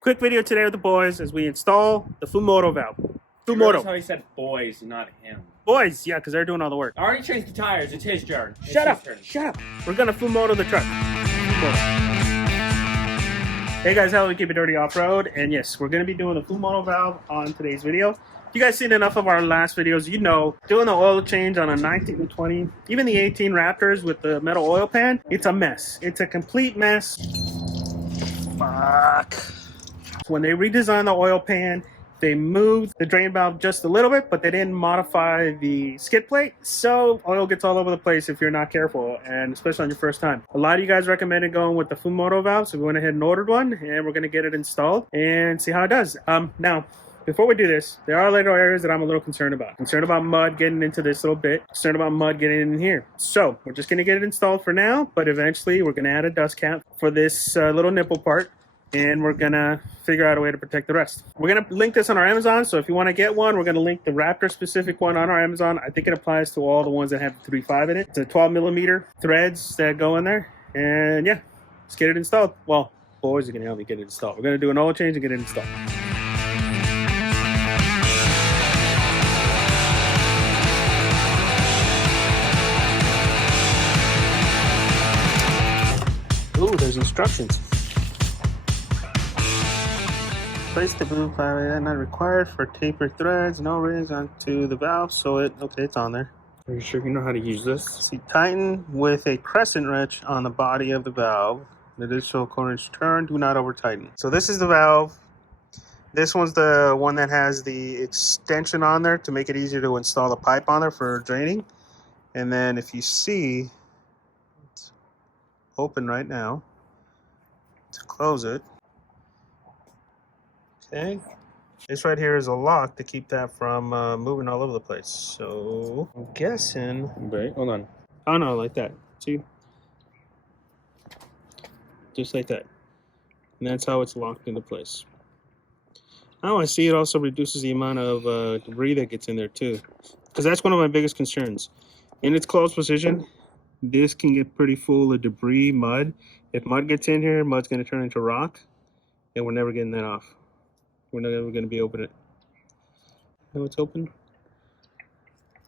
Quick video today with the boys as we install the Fumoto valve. Fumoto. That's how he said boys, not him. Boys, yeah, because they're doing all the work. I already changed the tires. It's his turn. Shut up. We're going to Fumoto the truck. Hey guys, how do we keep it dirty off-road? And yes, we're going to be doing the Fumoto valve on today's video. If you guys seen enough of our last videos, you know doing the oil change on a 19 and 20, even the 18 Raptors with the metal oil pan, it's a mess. It's a complete mess. Fuck. When they redesigned the oil pan, they moved the drain valve just a little bit, but they didn't modify the skid plate, so oil gets all over the place if you're not careful, and especially on your first time. A lot of you guys recommended going with the Fumoto valve, so we went ahead and ordered one, and we're going to get it installed and see how it does. Now, before we do this, there are little areas that I'm a little concerned about. Concerned about mud getting into this little bit. Concerned about mud getting in here. So we're just going to get it installed for now, but eventually we're going to add a dust cap for this little nipple part. And we're gonna figure out a way to protect the rest. We're gonna link this on our Amazon, so if you want to get one, we're gonna link the Raptor specific one on our Amazon. I think it applies to all the ones that have 3.5 in it. It's a 12mm threads that go in there, and yeah, let's get it installed. Well, boys are gonna help me get it installed. We're gonna do an oil change and get it installed. Ooh, there's instructions. Place the blue file not required for tapered threads, no rings onto the valve, so it's on there. Are you sure you know how to use this? See, tighten with a crescent wrench on the body of the valve. The additional corners turn, do not over tighten. So this is the valve. This one's the one that has the extension on there to make it easier to install the pipe on there for draining. And then if you see, it's open right now. To close it. Okay, this right here is a lock to keep that from moving all over the place. So I'm guessing. Wait, hold on. Oh no, like that. See, just like that, and that's how it's locked into place. Now I see it also reduces the amount of debris that gets in there too, because that's one of my biggest concerns. In its closed position, this can get pretty full of debris, mud. If mud gets in here, mud's going to turn into rock, and we're never getting that off. We're not ever going to be open it. Now it's open.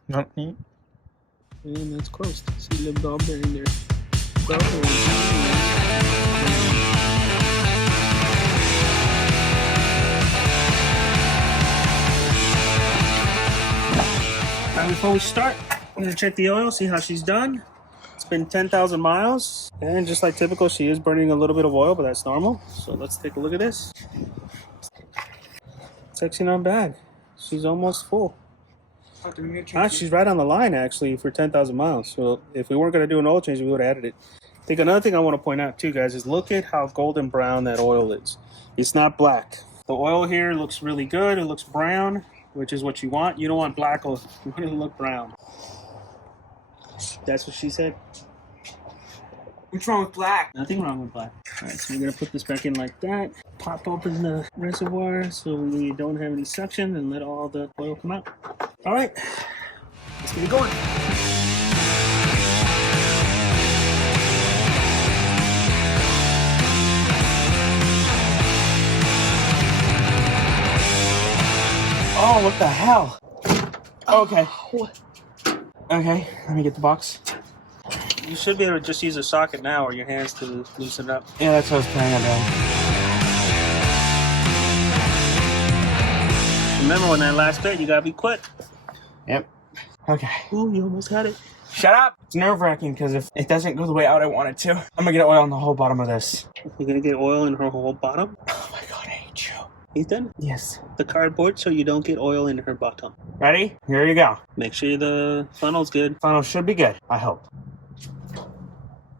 And that's closed. See the bulb there in there. Now before we start, I'm going to check the oil, see how she's done. It's been 10,000 miles. And just like typical, she is burning a little bit of oil, but that's normal. So let's take a look at this. It's actually not bad. She's almost full. She's right on the line actually for 10,000 miles. So if we weren't going to do an oil change, we would have added it. I think another thing I want to point out too, guys, is look at how golden brown that oil is. It's not black. The oil here looks really good. It looks brown, which is what you want. You don't want black oil. You want it to look brown. That's what she said. What's wrong with black? Nothing wrong with black. All right, so we're gonna put this back in like that. Pop open the reservoir so we don't have any suction and let all the oil come out. All right, let's get it going. Oh, what the hell? Okay. Okay, let me get the box. You should be able to just use a socket now or your hands to loosen it up. Yeah, that's what I was planning on doing. Remember when that last bit, you gotta be quick. Yep. Okay. Ooh, you almost had it. Shut up! It's nerve-wracking because if it doesn't go the way out I want it to, I'm gonna get oil on the whole bottom of this. You're gonna get oil in her whole bottom? Oh my god, I hate you. Ethan? Yes. The cardboard so you don't get oil in her bottom. Ready? Here you go. Make sure the funnel's good. Funnel should be good, I hope.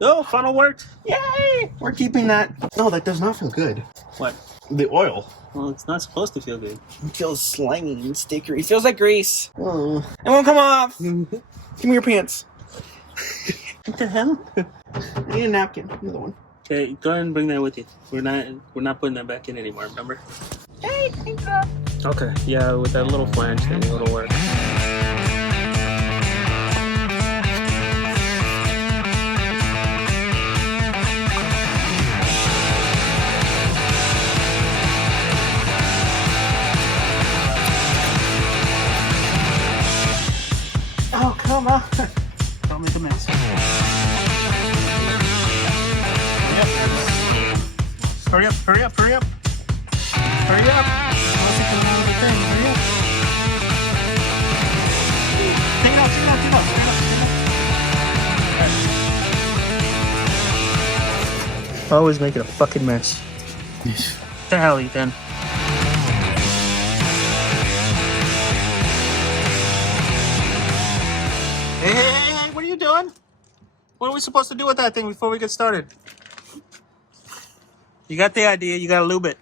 Oh, funnel worked. Yay! We're keeping that. No, that does not feel good. What? The oil. Well, it's not supposed to feel good. It feels slimy and stickery. It feels like grease. Oh. It won't come off. Give me your pants. What the hell? I need a napkin. Another one. Okay, go ahead and bring that with you. We're not putting that back in anymore, remember? Hey, thank you. Okay, yeah, with that little flange thing, it'll work. no. Don't make a mess. Hurry up, hurry up, hurry up. Hurry up. Unless it comes out of the thing, hurry up. Take it out, take it out, take it out, take it out. Always making a fucking mess. Yes. What the hell, Ethan? Hey, what are you doing? What are we supposed to do with that thing before we get started? You got the idea, you gotta lube it.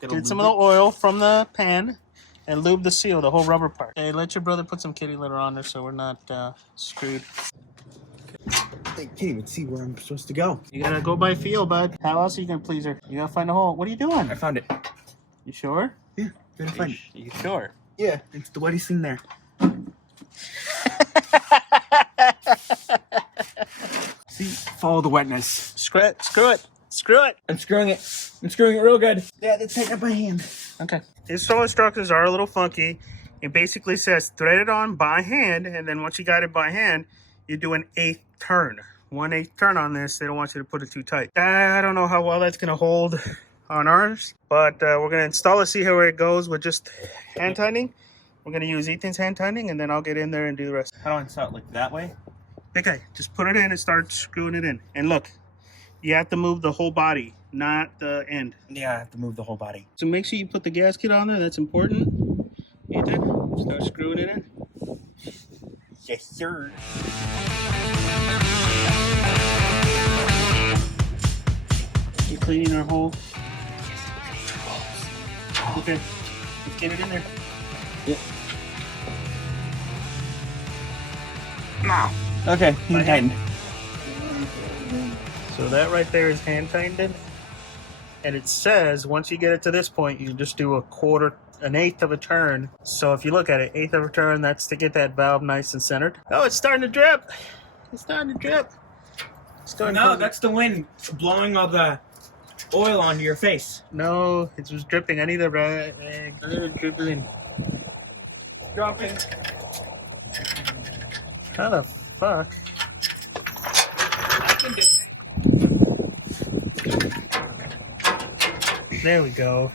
Get some of the oil from the pan and lube the seal, the whole rubber part. Hey, let your brother put some kitty litter on there so we're not screwed. I can't even see where I'm supposed to go. You gotta go by feel, bud. How else are you gonna please her? You gotta find a hole. What are you doing? I found it. You sure? Yeah, gotta find it. You sure? Yeah, it's the wettest thing there. See, follow the wetness. Screw it, screw it, screw it. I'm screwing it. I'm screwing it real good. Yeah, that's tighten up my hand. Okay. Install instructions are a little funky. It basically says thread it on by hand, and then once you got it by hand, you do an 1/8 turn. 1/8 turn on this. They don't want you to put it too tight. I don't know how well that's gonna hold on ours, but we're gonna install it, see how it goes with just hand tightening. We're gonna use Ethan's hand tightening, and then I'll get in there and do the rest. How do I install it? Like that way? Okay, just put it in and start screwing it in. And look, you have to move the whole body, not the end. Yeah, I have to move the whole body. So make sure you put the gasket on there. That's important. Ethan, start screwing it in. Yes, sir. You cleaning our hole? Okay, let's get it in there. Yep. Now. Okay, By hand. So that right there is hand tightened. And it says once you get it to this point, you just do an 1/8 of a turn. So if you look at it, 1/8 of a turn, that's to get that valve nice and centered. Oh, it's starting to drip. It's starting to drip. No, that's the wind blowing all the oil onto your face. No, it was dripping. I need a rag. Dripping. Dropping. How the fuck? I can do it. There we go.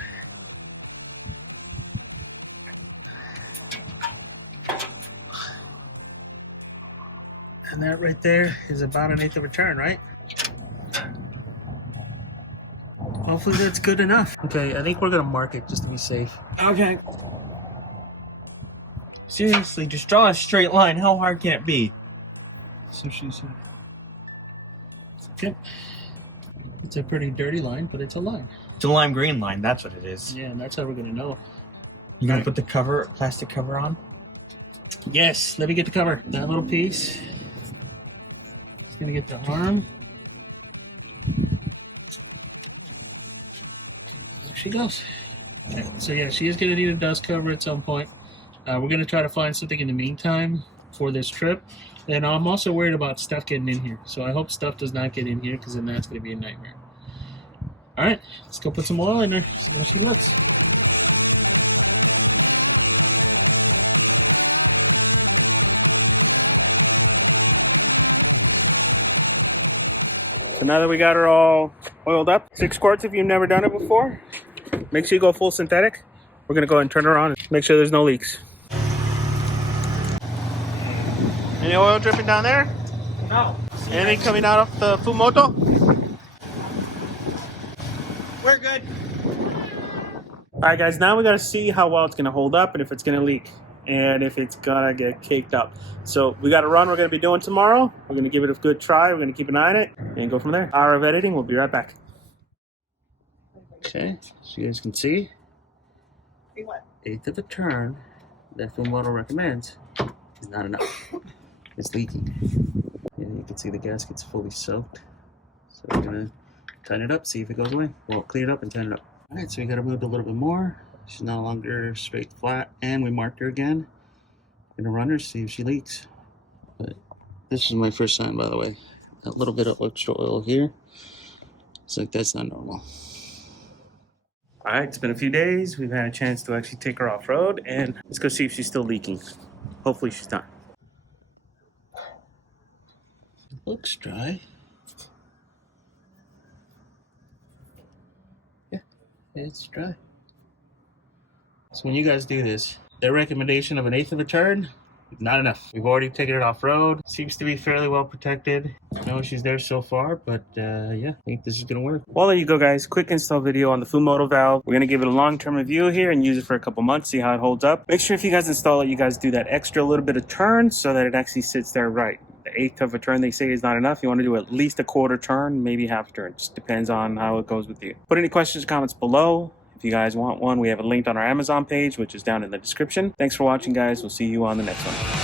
And that right there is about 1/8 of a turn, right? Hopefully that's good enough. Okay, I think we're gonna mark it just to be safe. Okay. Seriously, just draw a straight line. How hard can it be? So she said. Okay. It's a pretty dirty line, but it's a line. It's a lime green line. That's what it is. Yeah, and that's how we're gonna know. You gonna put the cover, plastic cover on? Yes, let me get the cover. That little piece. It's gonna get the arm. There she goes. Okay, so yeah, she is gonna need a dust cover at some point. We're gonna try to find something in the meantime for this trip. And I'm also worried about stuff getting in here. So I hope stuff does not get in here, because then that's gonna be a nightmare. All right, let's go put some oil in her. See how she looks. So now that we got her all oiled up, 6 quarts if you've never done it before. Make sure you go full synthetic. We're gonna go ahead and turn her on. Make sure there's no leaks. Any oil dripping down there? No. Anything coming out of the Fumoto? We're good. All right, guys, now we got to see how well it's going to hold up and if it's going to leak and if it's going to get caked up. So we got a run we're going to be doing tomorrow. We're going to give it a good try. We're going to keep an eye on it and go from there. Hour of editing. We'll be right back. Okay, so you guys can see. 1/8 of a turn that Fumoto recommends is not enough. It's leaking. And you can see the gasket's fully soaked. So we're going to tighten it up, see if it goes away. Well, clean it up and tighten it up. All right, so we got to move it a little bit more. She's no longer straight flat, and we marked her again. I'm gonna run her, see if she leaks. But this is my first time, by the way. A little bit of extra oil here. It's like that's not normal. All right, it's been a few days. We've had a chance to actually take her off road, and let's go see if she's still leaking. Hopefully she's not. Looks dry. Yeah, it's dry. So when you guys do this, their recommendation of 1/8 of a turn, not enough. We've already taken it off road. Seems to be fairly well protected. No issues there so far, but yeah, I think this is gonna work. Well, there you go, guys. Quick install video on the Fumoto valve. We're gonna give it a long-term review here and use it for a couple months, see how it holds up. Make sure if you guys install it, you guys do that extra little bit of turn so that it actually sits there right. The 1/8 of a turn they say is not enough. You want to do at least a 1/4 turn, maybe half turn. Just depends on how it goes with you. Put any questions or comments below. If you guys want one, we have it linked on our Amazon page, which is down in the description. Thanks for watching, guys. We'll see you on the next one.